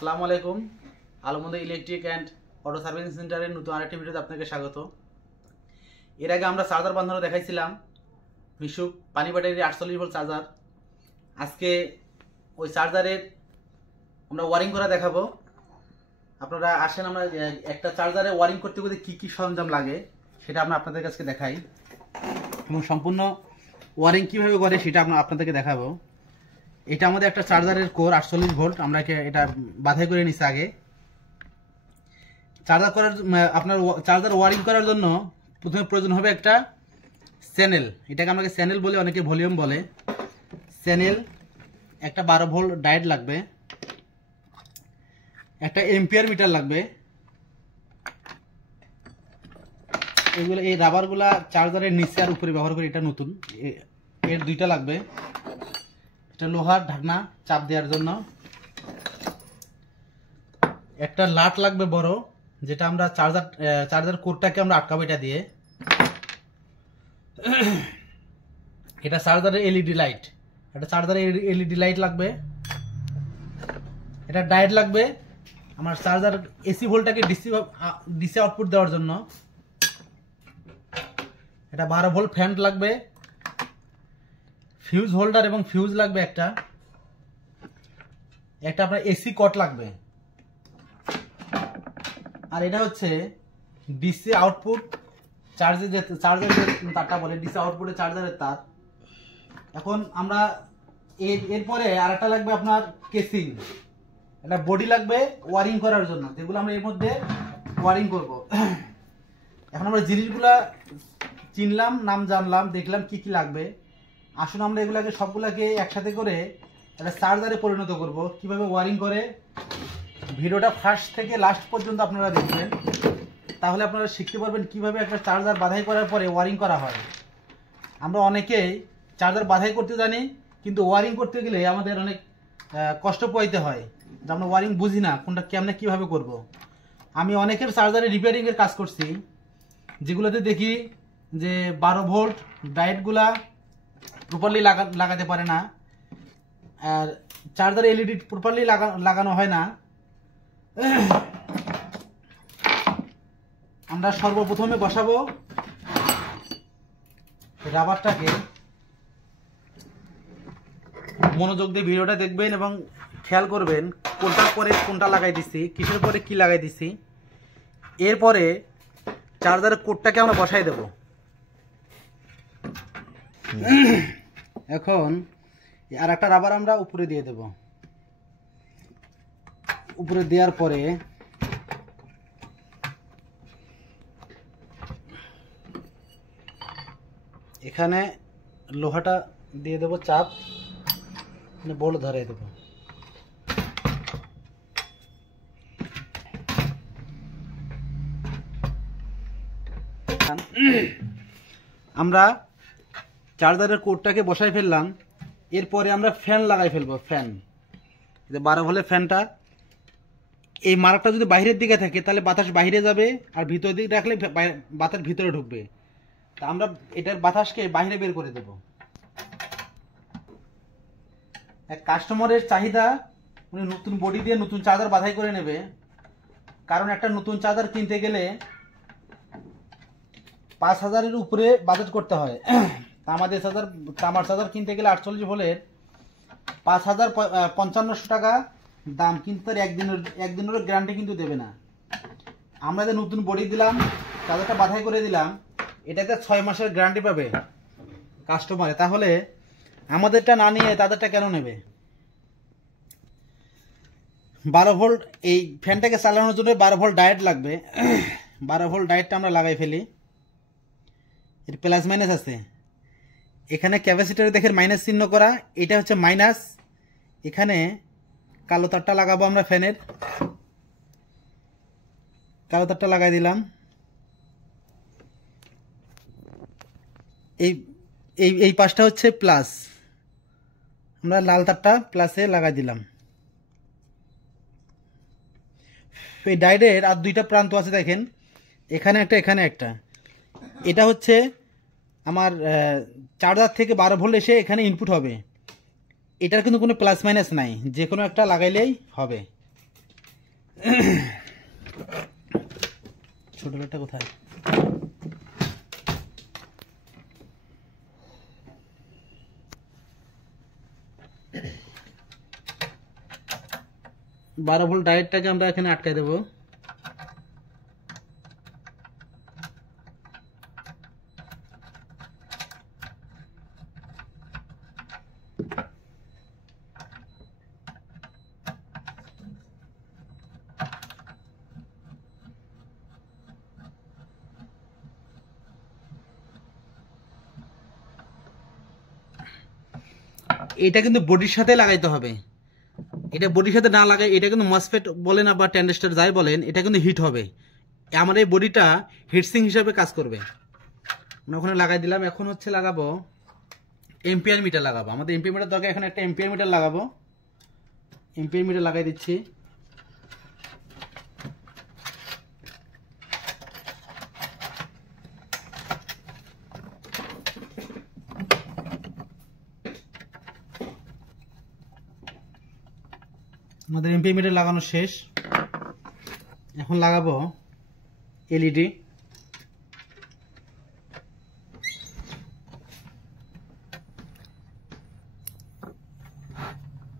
আসসালামু আলাইকুম। আলমন্দ electric and auto servicing সেন্টারের নতুন আরেকটি ভিডিওতে আপনাকে স্বাগত। এর আগে আমরা চার্জার বাঁধানো দেখাইছিলাম, মিশুক পানি ব্যাটারির 48 ভোল্ট চার্জার। আজকে ওই চার্জারের আমরা ওয়ারিং করা দেখাবো। আপনারা আসেন, আমরা একটা চার্জারে ওয়ারিং করতে করতে কী কী সরঞ্জাম লাগে সেটা আমরা আপনাদের কাছে দেখাই এবং সম্পূর্ণ ওয়ারিং কীভাবে করে সেটা আমরা আপনাদেরকে দেখাবো। এটা আমাদের একটা চার্জারের কোর 48 ভোল্ট, আমরা এটা বাধাই করে নিচ্ছি আগে। আপনার চার্জার ওয়ারিং করার জন্য প্রথমে প্রয়োজন হবে একটা চ্যানেল। এটাকে আমরা চ্যানেল বলে, অনেকে ভলিউম বলে। চ্যানেল, একটা 12 ভোল্ট ডায়োড লাগবে, একটা এম্পিয়ার মিটার লাগবে। এগুলো, এই রাবারগুলা চার্জারের নিচে আর উপরে ব্যবহার করি, এটা নতুন, এর দুইটা লাগবে। একটা লোহার ঢাকনা চাপ দেওয়ার জন্য, একটা লাট লাগবে বড়, যেটা আমরা চার্জার কোডটাকে আমরা আটকাবো এটা দিয়ে। এটা চার্জারের এলইডি লাইট, একটা চার্জারের এলইডি লাইট লাগবে। এটা ডায়োড লাগবে আমার চার্জার এসি ভোল্টটাকে ডিসি আউটপুট দেওয়ার জন্য। এটা 12 ভোল্ট ফ্যান লাগবে, ফিউজ হোল্ডার এবং ফিউজ লাগবে একটা আপনার এসি কট লাগবে। আর এটা হচ্ছে ডিসি আউটপুট চার্জের যে তারটা বলে, ডিসি আউটপুটে চার্জারের তার। এখন আমরা এরপরে আর একটা লাগবে আপনার কেসিং, একটা বডি লাগবে ওয়ারিং করার জন্য, যেগুলো আমরা এর মধ্যে ওয়ারিং করব। এখন আমরা জিনিসগুলা চিনলাম, নাম জানলাম, দেখলাম কি কি লাগবে। আসুন আমরা এগুলাকে সবগুলাকে একসাথে করে একটা চার্জারে পরিণত করব। কিভাবে ওয়ারিং করে ভিডিওটা ফার্স্ট থেকে লাস্ট পর্যন্ত আপনারা দেখবেন, তাহলে আপনারা শিখতে পারবেন কিভাবে একটা চার্জার বাধাই করার পরে ওয়ারিং করা হয়। আমরা অনেকেই চার্জার বাধাই করতে জানি, কিন্তু ওয়ারিং করতে গেলে আমাদের অনেক কষ্ট পোয়াইতে হয়, যে আমরা ওয়ারিং বুঝি না কোনটা কেমনে কিভাবে করব। আমি অনেকের চার্জারে রিপেয়ারিংয়ের কাজ করছি, যেগুলোতে দেখি যে 12 ভোল্ট ডায়োডগুলা প্রপারলি লাগাতে পারে না, আর চার্জারে এলইডি প্রপারলি লাগানো হয় না। আমরা সর্বপ্রথমে বসাবো রাবারটাকে। মনোযোগ দিয়ে ভিডিওটা দেখবেন এবং খেয়াল করবেন কোনটার পরে কোনটা লাগাই দিছি, কিসের পরে কি লাগাই দিছি। এরপরে চার্জারের কোডটাকে আমরা বসাই দেব। এখন আর একটা রাবার আমরা উপরে দিয়ে দেব। উপরে দেওয়ার পরে এখানে লোহাটা দিয়ে দেবো চাপ, বোল্ট ধরে দেবো। আমরা চার্জারের কোডটাকে বসাই ফেললাম। এরপরে আমরা ফ্যান লাগাই ফেলবো। ফ্যান, 12 ভোল্টের ফ্যানটা, এই মার্কটা যদি বাইরের দিকে থাকে তাহলে বাতাস বাইরে যাবে, আর ভিতরের দিকে রাখলে বাতাস ভিতরে ঢুকবে। তা আমরা এটার বাতাসকে বাইরে বের করে দেব। এক কাস্টমারের চাহিদা, উনি নতুন বডি দিয়ে নতুন চার্জার বাধাই করে নেবে। কারণ একটা নতুন চার্জার কিনতে গেলে 5000-এর উপরে বাজেট করতে হয়। তামার চার্জার কিনতে গেলে 48 ভোল্টের 5055 টাকা দাম, কিন্তু তার একদিনেরও গ্যারান্টি কিন্তু দেবে না। আমরা যে নতুন বডি দিলাম, চার্জারটা বাধাই করে দিলাম, এটাতে 6 মাসের গ্যারান্টি পাবে কাস্টমারে। তাহলে আমাদেরটা না নিয়ে তাদেরটা কেন নেবে? 12 ভোল্ট এই ফ্যানটাকে চালানোর জন্য 12 ভোল্ট ডায়োড লাগবে। 12 ভোল্ট ডায়োডটা আমরা লাগাই ফেলি। এর প্লাস মাইনাস আছে, এখানে ক্যাপাসিটারে দেখেন মাইনাস চিহ্ন করা, এটা হচ্ছে মাইনাস। এখানে কালো তারটা লাগাবো আমরা, ফ্যানের কালো তারটা লাগাই দিলাম। এই পাশটা হচ্ছে প্লাস, আমরা লাল তারটা প্লাসে লাগাই দিলাম। এই ডায়োডের আর দুইটা প্রান্ত আছে দেখেন, এখানে একটা, এখানে একটা। এটা হচ্ছে আমার চার্জার থেকে 12 ভোল্ট এসে এখানে ইনপুট হবে। এটার কিন্তু কোনো প্লাস মাইনাস নাই, যে কোনো একটা লাগাইলেই হবে। ছোট লাইটটা কোথায়? বারো ভোল্ট ডায়োডটাকে আমরা এখানে আটকে দেবো। এটা কিন্তু বডির সাথে লাগাইতে হবে। এটা বডির সাথে না লাগাই, এটা কিন্তু মসফেট বলেন বা ট্রানজিস্টর যাই বলেন, এটা কিন্তু হিট হবে। আমার এই বডিটা হিটসিং হিসাবে কাজ করবে। আমরা ওখানে লাগাই দিলাম। এখন হচ্ছে লাগাবো এম্পিয়ার মিটার লাগাবো। আমাদের এম্পিয়ার মিটার দরকার, এখানে একটা এম্পিয়ার মিটার লাগাবো। এম্পিয়ার মিটার লাগাই দিচ্ছি। আমাদের এমপিআর মিটার লাগানো শেষ। এখন লাগাবো এলইডি।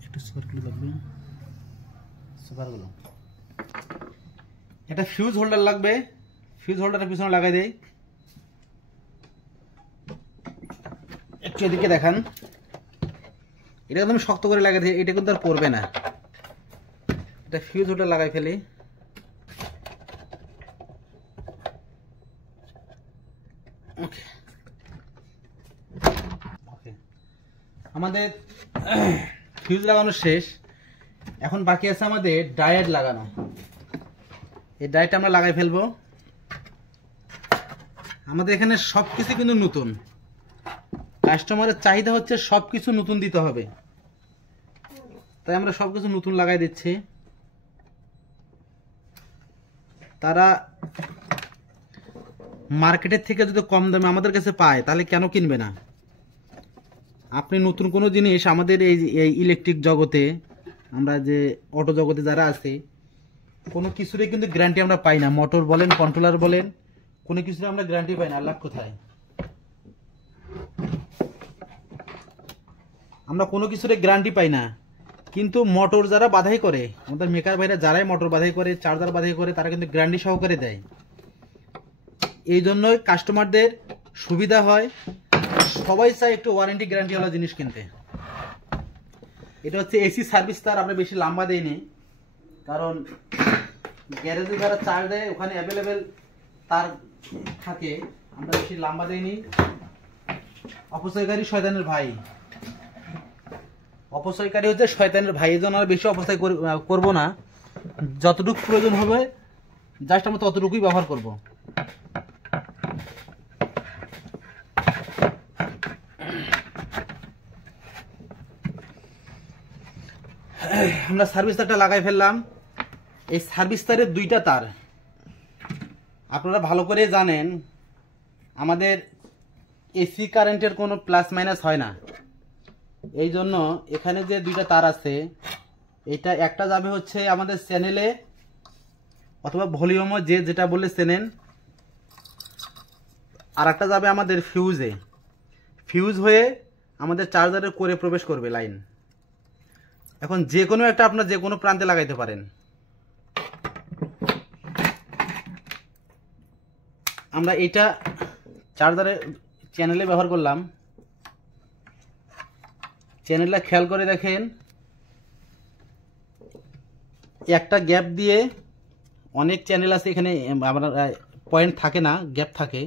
একটু সুপারগুলো লাগবে, সুপারগুলো। একটা ফিউজ হোল্ডার লাগবে, ফিউজ হোল্ডারের পিছনে লাগাই দেই। একটু এদিকে দেখান। এটা একদম শক্ত করে লাগাই দিই, এটা কিন্তু আর পড়বে না। এটা ফিউজ হোল্ডার লাগাই ফেলি। ওকে ওকে, আমাদের ফিউজ লাগানো শেষ। এখন বাকি আছে আমাদের ডায়োড লাগানো। এই ডায়োডটা আমরা লাগাই ফেলবো। আমাদের এখানে সবকিছু কিন্তু নতুন। কাস্টমারের চাহিদা হচ্ছে সবকিছু নতুন দিতে হবে, তাই আমরা সবকিছু নতুন লাগাই দিচ্ছি। তারা মার্কেটের থেকে যদি কম দামে আমাদের কাছে পায় তাহলে কেন কিনবে না? আপনি নতুন কোনো জিনিস আমাদের এই ইলেকট্রিক জগতে, আমরা যে অটো জগতে যারা আছে, কোনো কিছুরই কিন্তু গ্যারান্টি আমরা পাই না। মোটর বলেন, কন্ট্রোলার বলেন, কোনো কিছুরই আমরা গ্যারান্টি পাই না। লাভ কোথায়? আমরা কোনো কিছুরই গ্যারান্টি পাই না। কিন্তু মোটর যারা বাধাই করে, আমাদের মেকার ভাইরা যারাই মোটর বাধাই করে, চার্জার বাধাই করে, তারা কিন্তু গ্যারান্টি সহকারে দেয়। এই জন্যই কাস্টমারদের সুবিধা হয়। সবাই চায় একটু ওয়ারেন্টি গ্যারান্টি ওয়ালা জিনিস কিনতে। এটা হচ্ছে এসি সার্ভিস তার। আমরা বেশি লম্বা দেইনি, কারণ গ্যারেজে যারা চার্জ দেয় ওখানে অ্যাভেলেবেল তার থাকে। আমরা বেশি লম্বা দেইনি। অপচয়কারী শয়তানের ভাই। অপচয়কারী হচ্ছে শয়তানের ভাই। এই জন্য আমরা বেশি অপচয় করবো না। যতটুকু প্রয়োজন হবে জাস্ট আমরা ততটুকুই ব্যবহার করব। আমরা সার্ভিস তারটা লাগাই ফেললাম। এই সার্ভিস তারের দুইটা তার আপনারা ভালো করে জানেন, আমাদের এসি কারেন্টের কোনো প্লাস মাইনাস হয় না। এই জন্য এখানে যে দুইটা তার আছে, এটা একটা যাবে হচ্ছে আমাদের চ্যানেলে অথবা ভলিউমও, যে যেটা বললে চেনেন। আর একটা যাবে আমাদের ফিউজে। ফিউজ হয়ে আমাদের চার্জারের কোরে প্রবেশ করবে লাইন। এখন যে কোনো একটা আপনার যে কোনো প্রান্তে লাগাইতে পারেন। আমরা এটা চার্জারের চ্যানেলে ব্যবহার করলাম। চ্যানেলটা খেয়াল করে দেখেন, একটা গ্যাপ দিয়ে অনেক চ্যানেল আছে এখানে, আপনার পয়েন্ট থাকে না, গ্যাপ থাকে।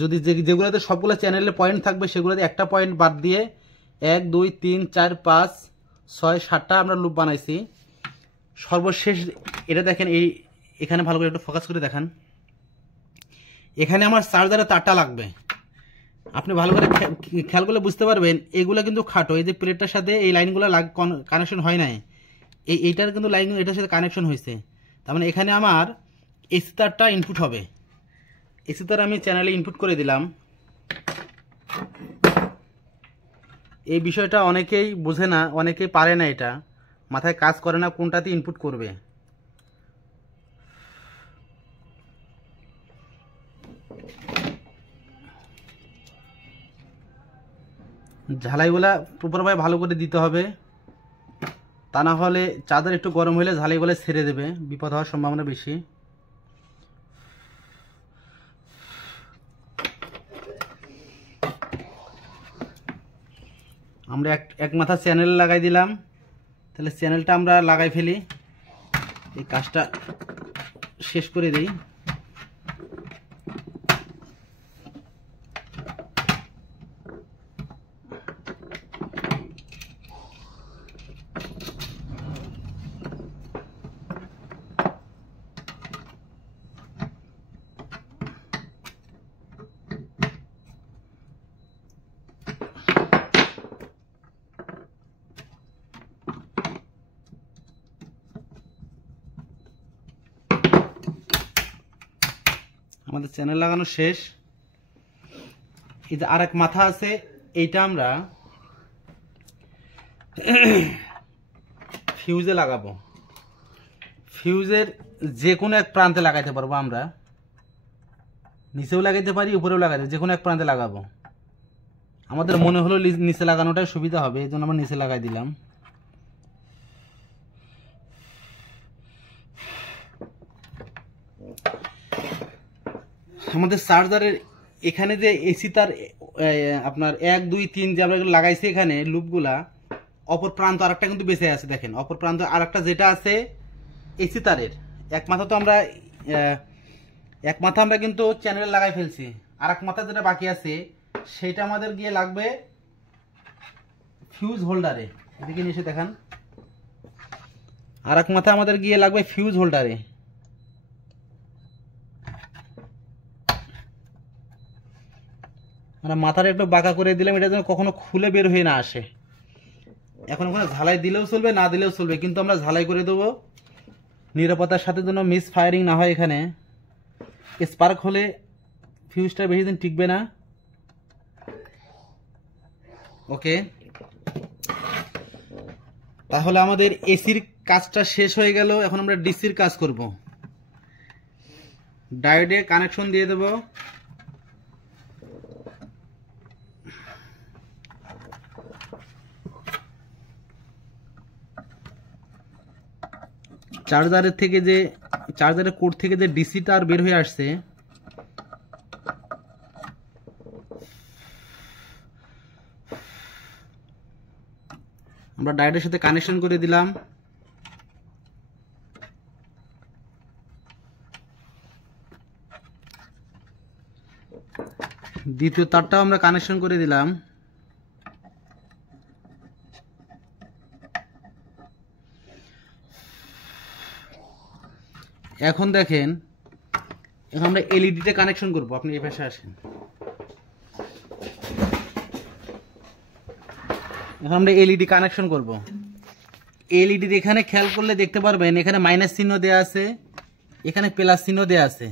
যদি যেগুলোতে সবগুলো চ্যানেলে পয়েন্ট থাকবে সেগুলোতে একটা পয়েন্ট বাদ দিয়ে 1 2 3 4 5 6 7টা আমরা লুপ বানাইছি। সর্বশেষ এটা দেখেন, এখানে ভালো করে একটু ফোকাস করে দেখান। এখানে আমার চার্জারের তারটা লাগবে। আপনি ভালো করে খেয়াল করলে বুঝতে পারবেন, এগুলো কিন্তু খাটো। এই যে প্লেটটার সাথে এই লাইনগুলো কানেকশন হয় নাই, এইটার কিন্তু লাইন এটার সাথে কানেকশন হয়েছে। তার মানে এখানে আমার এসি তারটা ইনপুট হবে। এসি তার আমি চ্যানেলে ইনপুট করে দিলাম। এই বিষয়টা অনেকেই বোঝে না, অনেকেই পারে না, এটা মাথায় কাজ করে না কোনটাতে ইনপুট করবে। ঝালাইগুলা প্রপারভাবে ভালো করে দিতে হবে, তা না হলে চাদর একটু গরম হলে ঝালাইগুলা ছেড়ে দেবে, বিপদ হওয়ার সম্ভাবনা বেশি। আমরা এক মাথা চ্যানেল লাগাই দিলাম, তাহলে চ্যানেলটা আমরা লাগাই ফেলি, এই কাজটা শেষ করে দিই। আমাদের চ্যানেল লাগানো শেষ। এই যে আরেক মাথা আছে, এইটা আমরা ফিউজে লাগাবো। ফিউজের যে কোনো এক প্রান্তে লাগাইতে পারবো আমরা, নিচেও লাগাইতে পারি, উপরেও লাগাইতে, যে কোনো এক প্রান্তে লাগাবো। আমাদের মনে হলো নিচে লাগানোটাই সুবিধা হবে, এই জন্য আমরা নিচে লাগাই দিলাম। আমাদের চার্জারের এখানে যে এসি তার আপনার 1 2 3 যে আমরা লাগাইছি, এখানে লুপগুলা অপর প্রান্ত আরেকটা কিন্তু বেঁচে আছে, দেখেন অপর প্রান্ত আরেকটা যেটা আছে এসি তারের এক মাথা, তো আমরা এক মাথা আমরা কিন্তু চ্যানেলে লাগাই ফেলছি, আর এক মাথা যেটা বাকি আছে সেটা আমাদের গিয়ে লাগবে ফিউজ হোল্ডারে। এদিকে নিয়ে এসে দেখান, আর এক মাথা আমাদের গিয়ে লাগবে ফিউজ হোল্ডারে। মানে মাথাটা একটু বাঁকা করে দিলাম, এটা যেন কখনো খুলে বের হয়ে না আসে। এখন ওখানে ঝালাই দিলেও চলবে, না দিলেও চলবে, কিন্তু আমরা ঝালাই করে দেবো নিরাপত্তার সাথে, যেন মিস ফায়ারিং না হয়। এখানে স্পার্ক হলে ফিউজটা বেশি দিন টিকবে না। ওকে, তাহলে আমাদের এসির কাজটা শেষ হয়ে গেল। এখন আমরা ডিসির কাজ করব। ডায়োডে কানেকশন দিয়ে দেব। চার্জারের থেকে যে চার্জারের কোড থেকে যে ডিসি তার বের হয়ে আসছে, আমরা ডায়োডের সাথে কানেকশন করে দিলাম। দ্বিতীয় তারটাও আমরা কানেকশন করে দিলাম। এখন দেখেন, এখন আমরা এলইডিতে কানেকশন করব। আপনি এই পাশে আসেন। এখন আমরা এলইডি কানেকশন করব। এলইডির এখানে খেয়াল করলে দেখতে পারবেন, এখানে মাইনাস চিহ্ন দেওয়া আছে, এখানে প্লাস চিহ্ন দেওয়া আছে।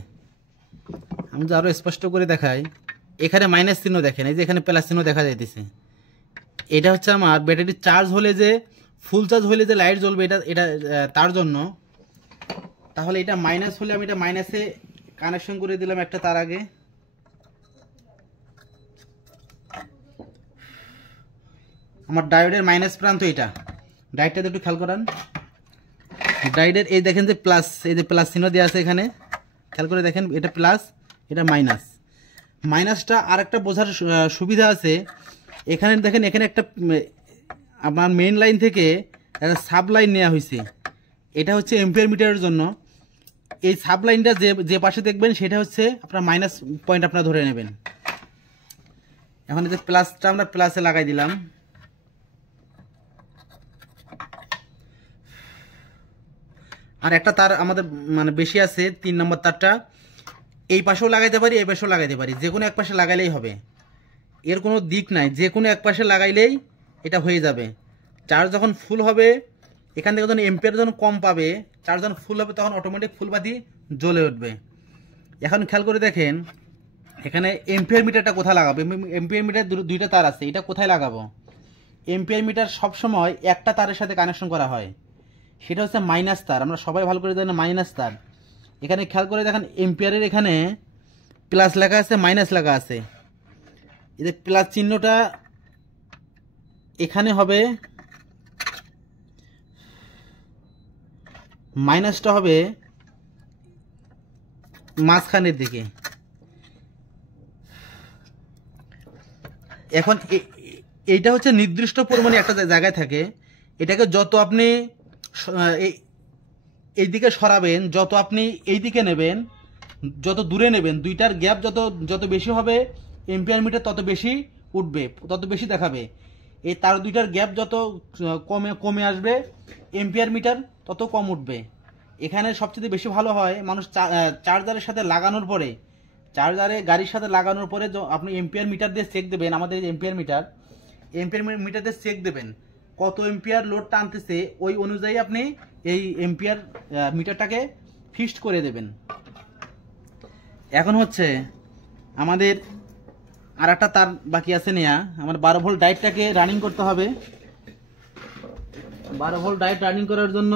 আমি যদি আরো স্পষ্ট করে দেখাই, এখানে মাইনাস চিহ্ন দেখেন, এই যে এখানে প্লাস চিহ্ন দেখা যাইতেছে। এটা হচ্ছে আমার ব্যাটারি চার্জ হলে যে, ফুল চার্জ হলে যে লাইট জ্বলবে, এটা তার জন্য। তাহলে এটা মাইনাস হলে আমি এটা মাইনাসে কানেকশন করে দিলাম একটা তার আগে। আমার ডায়োডের মাইনাস প্রান্ত এটা। ডায়োডটা একটু খেয়াল করেন, ডায়োডের এই দেখেন যে প্লাস, এই যে প্লাস চিহ্ন দেওয়া আছে এখানে, খেয়াল করে দেখেন, এটা প্লাস, এটা মাইনাস। মাইনাসটা আর একটা বোঝার সুবিধা আছে, এখানে দেখেন, এখানে একটা আপনার মেইন লাইন থেকে একটা সাব লাইন নেওয়া হয়েছে। এটা হচ্ছে এম্পিয়ার মিটারের জন্য। এই সাব লাইনটা যে পাশে দেখবেন সেটা হচ্ছে আপনার মাইনাস পয়েন্ট, আপনারা ধরে নেবেন। এখন এই যে প্লাসটা আমরা প্লাসে লাগাই দিলাম। আর একটা তার আমাদের মানে বেশি আছে, 3 নম্বর তারটা এই পাশেও লাগাইতে পারি, এই পাশেও লাগাইতে পারি, যে কোনো এক পাশে লাগাইলেই হবে, এর কোনো দিক নাই, যে কোনো এক পাশে লাগাইলেই এটা হয়ে যাবে। চার্জ যখন ফুল হবে, এখান থেকে যখন এম্পিয়ার যখন কম পাবে, চার্জ যখন ফুল হবে, তখন অটোমেটিক ফুলবাতি জ্বলে উঠবে। এখন খেয়াল করে দেখেন, এখানে এম্পিয়ার মিটারটা কোথায় লাগাবো? এম্পিয়ার মিটার দুইটা তার আছে, এটা কোথায় লাগাবো? এম্পিয়ার মিটার সবসময় একটা তারের সাথে কানেকশন করা হয়, সেটা হচ্ছে মাইনাস তার। আমরা সবাই ভালো করে জানি মাইনাস তার। এখানে খেয়াল করে দেখেন, এম্পিয়ারের এখানে প্লাস লেখা আছে, মাইনাস লেখা আছে। এই যে প্লাস চিহ্নটা এখানে হবে মাইনাসটা হবে মাঝখানের দিকে। এখন এইটা হচ্ছে নির্দিষ্ট পরিমাণে একটা জায়গায় থাকে। এটাকে যত আপনি এই দিকে সরাবেন, যত আপনি এই দিকে নেবেন, যত দূরে নেবেন, দুইটার গ্যাপ যত বেশি হবে এম্পিয়ার মিটার তত বেশি উঠবে, তত বেশি দেখাবে। এই তার দুইটার গ্যাপ যত কমে আসবে এম্পিয়ার মিটার তত কম উঠবে। এখানে সবচেয়ে বেশি ভালো হয় মানুষ চার্জারের সাথে লাগানোর পরে, গাড়ির সাথে লাগানোর পরে আপনি এম্পিয়ার মিটার দিয়ে চেক দেবেন। আমাদের এম্পিয়ার মিটার দিয়ে চেক দেবেন কত এম্পিয়ার লোড টানতেছে, ওই অনুযায়ী আপনি এই এম্পিয়ার মিটারটাকে ফিক্সড করে দেবেন। এখন হচ্ছে আমাদের আর একটা তার বাকি আছে নেয়া, আমার 12 ভোল্ট ডায়োডটাকে রানিং করতে হবে। 12 ভোল্ট ডায়োড রানিং করার জন্য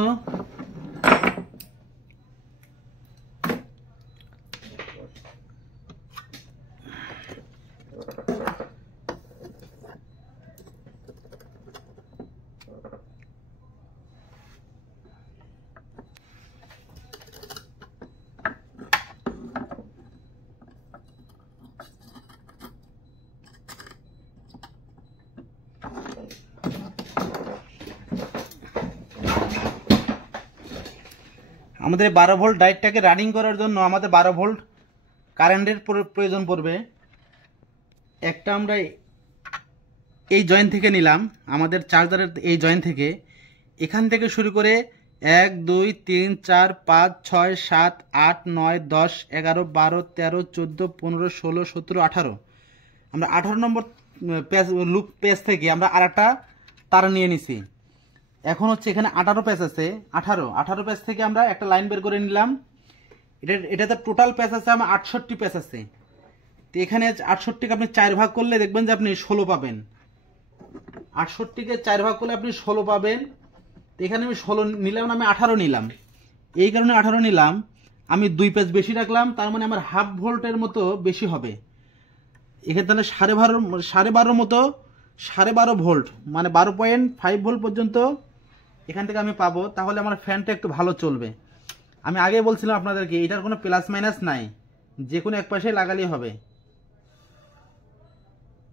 আমাদের 12 ভোল্ট ডায়োডটাকে রানিং করার জন্য আমাদের 12 ভোল্ট কারেন্টের প্রয়োজন পড়বে। একটা আমরা এই জয়েন্ট থেকে নিলাম, আমাদের চার্জারের এই জয়েন্ট থেকে, এখান থেকে শুরু করে 1 2 3 4 5 6 7 8 9 10 11 12 13 14 15 16 17 18 আমরা 18 নম্বর লুপ পেজ থেকে আমরা আর একটা তার নিয়ে নিছি। এখন হচ্ছে এখানে 18 পেজ আছে, 18 পেজ থেকে আমরা একটা লাইন বের করে নিলাম। এটাতে টোটাল পেজ আছে আমার 68 পেজ আছে। তো এখানে 68কে আপনি 4 ভাগ করলে দেখবেন যে আপনি 16 পাবেন। 68কে 4 ভাগ করলে আপনি 16 পাবেন। তো এখানে আমি 16 নিলাম না, আমি 18 নিলাম। এই কারণে 18 নিলাম, আমি 2 পেজ বেশি রাখলাম, তার মানে আমার হাফ ভোল্টের মতো বেশি হবে। এখানে তাহলে 12.5 মতো 12.5 ভোল্ট মানে 12.5 ভোল্ট পর্যন্ত এখান থেকে আমি পাবো। তাহলে আমার ফ্যানটা একটু ভালো চলবে। আমি আগে বলছিলাম আপনাদেরকে এটার কোনো প্লাস মাইনাস নাই, যে কোনো এক পাশে লাগালেই হবে।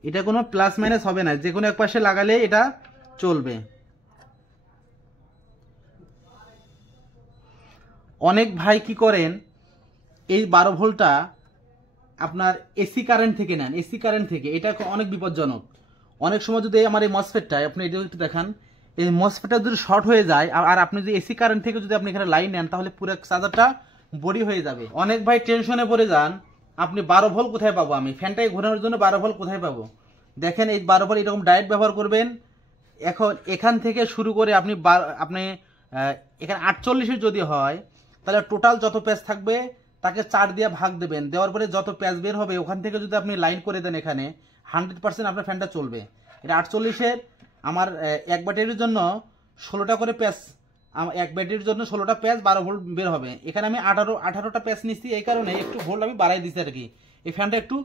এটা কোনো প্লাস মাইনাস হবে না, যে কোনো এক পাশে লাগালে এটা চলবে। অনেক ভাই কি করেন, এই 12 ভোল্টটা আপনার এসি কারেন্ট থেকে নেন, এসি কারেন্ট থেকে। এটা অনেক বিপজ্জনক। অনেক সময় যদি আমার এই মসফেটটা আপনি এটা একটু দেখান, এই মসফেটটা যদি শর্ট হয়ে যায় আর আপনি যদি এসি কারেন্ট থেকে যদি আপনি এখানে লাইন নেন, তাহলে পুরো চার্জারটা বডি হয়ে যাবে। অনেক ভাই টেনশনে পড়ে যান, আপনি 12 ভোল্ট কোথায় পাবো, আমি ফ্যানটাকে ঘোরানোর জন্য 12 ভোল্ট কোথায় পাবো। দেখেন এই 12 ভোল্ট এরকম ডায়োড ব্যবহার করবেন। এখন এখান থেকে শুরু করে আপনি এখানে 48 যদি হয়, তাহলে টোটাল যত পেজ থাকবে তাকে 4 দিয়ে ভাগ দেবেন। দেওয়ার পরে যত পেজ বের হবে ওখান থেকে যদি আপনি লাইন করে দেন, এখানে 100% আপনার ফ্যানটা চলবে। এটা 48-এর আমার এক ব্যাটারির জন্য 16টা করে পেজ, এক ব্যাটারির জন্য 16টা পেজ 12 ভোল্ট বের হবে। এখানে আমি 18টা পেজ নিচ্ছি, এই কারণে একটু ভোল্ট আমি বাড়াই দিচ্ছি আর কি। এই ফ্যানটা একটু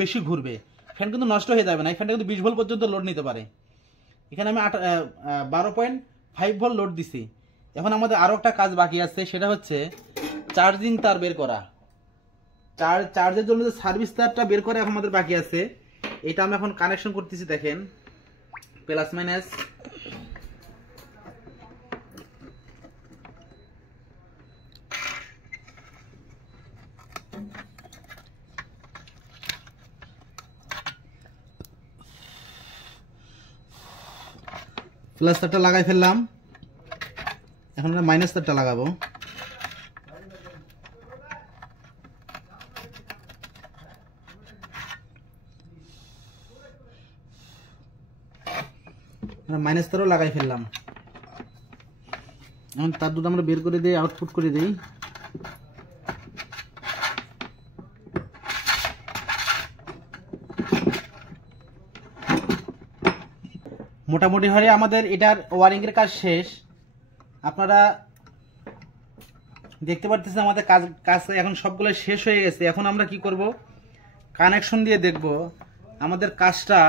বেশি ঘুরবে, ফ্যান কিন্তু নষ্ট হয়ে যাবে না। এই ফ্যানটা কিন্তু 20 ভোল্ট পর্যন্ত লোড নিতে পারে। এখানে আমি 12.5 ভোল্ট লোড দিছি। এখন আমাদের আরো একটা কাজ বাকি আছে, সেটা হচ্ছে চার্জিং তার বের করা। চার্জের জন্য যে সার্ভিস তারটা বের করা এখন আমাদের বাকি আছে। এটা আমি এখন কানেকশন করতেছি, দেখেন প্লাস মাইনাস। প্লাস তারটা লাগাই ফেললাম, এখন আমরা মাইনাস তারটা লাগাবো। মাইনাস তারও লাগাই ফেললাম। এখন তার দুটো আমরা বের করে দিই, আউটপুট করে দিই। মোটামুটি হয়ে আমাদের এটার ওয়ারিং এর কাজ শেষ। আপনারা দেখতে পাচ্ছেন আমাদের কাজ এখন সবগুলো শেষ হয়ে গেছে। এখন আমরা কি করব, কানেকশন দিয়ে দেখব আমাদের কাজটা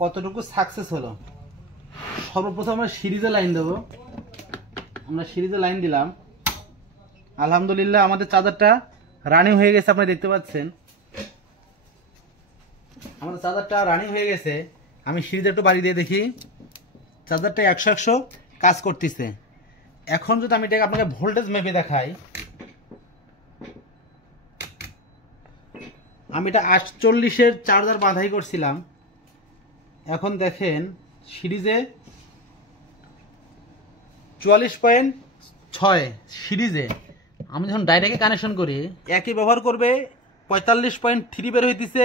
কতটুকু সাকসেস হলো। সর্বপ্রথম আমরা সিরিজে লাইন দেবো। আমরা সিরিজে লাইন দিলাম। আলহামদুলিল্লাহ আমাদের চার্জারটা রানিং হয়ে গেছে, আপনি দেখতে পাচ্ছেন আমাদের চার্জারটা রানিং হয়ে গেছে। আমি সিরিজে একটু বাড়ি দিয়ে দেখি, চার্জারটা 100 কাজ করতেছে। এখন যদি আমি এটাকে আপনাকে ভোল্টেজ মেপে দেখাই, আমি এটা 48-এর চার্জার বাঁধাই করছিলাম। এখন দেখেন সিরিজে 44.6 সিরিজে। আমি যখন ডাইরেক্টে কানেকশন করি একই ব্যবহার করবে 45.3 বের হইতেছে।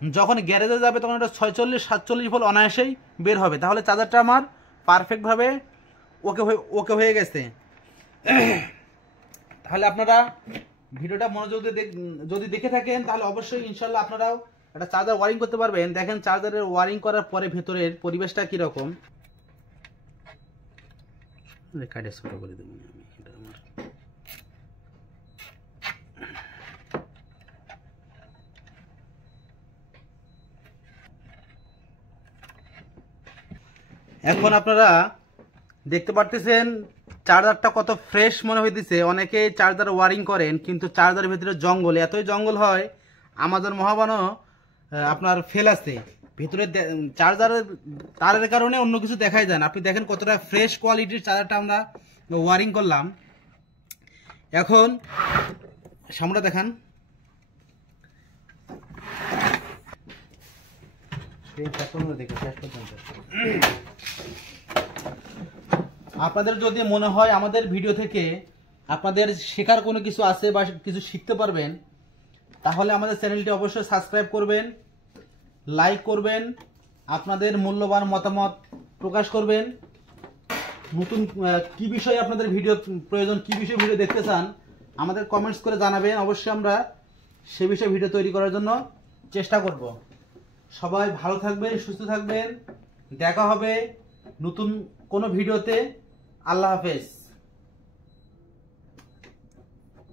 যখন গ্যারেজে যাবে তখন এটা 46-47 ভোল্ট অনায়াসেই বের হবে। তাহলে চার্জারটা আমার পারফেক্টভাবে ওকে হয়ে গেছে। তাহলে আপনারা ভিডিওটা মনোযোগ দিয়ে যদি দেখে থাকেন তাহলে অবশ্যই ইনশাল্লাহ আপনারাও একটা চার্জার ওয়ারিং করতে পারবেন। দেখেন চার্জারের ওয়ারিং করার পরে ভেতরের পরিবেশটা কীরকম। কাটে ছোট করে দেবো আমি এটা আমার। এখন আপনারা দেখতে পারতেছেন চার্জারটা কত ফ্রেশ মনে হইতেছে। অনেকে চার্জার ওয়ারিং করেন কিন্তু চার্জারের ভিতরে জঙ্গল, এতই জঙ্গল হয় আমাজন মহাবানও আপনার ফেল আছে ভিতরে। চার্জারের তারের কারণে অন্য কিছু দেখাই যায় না। আপনি দেখেন কতটা ফ্রেশ কোয়ালিটির চার্জারটা আমরা ওয়ারিং করলাম। এখন সামনে দেখান, আপনাদের যদি মনে হয় আমাদের ভিডিও থেকে আপনাদের শেখার কোনো কিছু আছে বা কিছু শিখতে পারবেন, তাহলে আমাদের চ্যানেলটি অবশ্যই সাবস্ক্রাইব করবেন, লাইক করবেন, আপনাদের মূল্যবান মতামত প্রকাশ করবেন। নতুন কি বিষয়ে আপনাদের ভিডিও প্রয়োজন, কি বিষয়ে ভিডিও দেখতে চান আমাদের কমেন্টস করে জানাবেন। অবশ্যই আমরা সে বিষয়ে ভিডিও তৈরি করার জন্য চেষ্টা করব। সবাই ভালো থাকবেন, সুস্থ থাকবেন। দেখা হবে নতুন কোনো ভিডিওতে। আল্লাহ হাফেজ।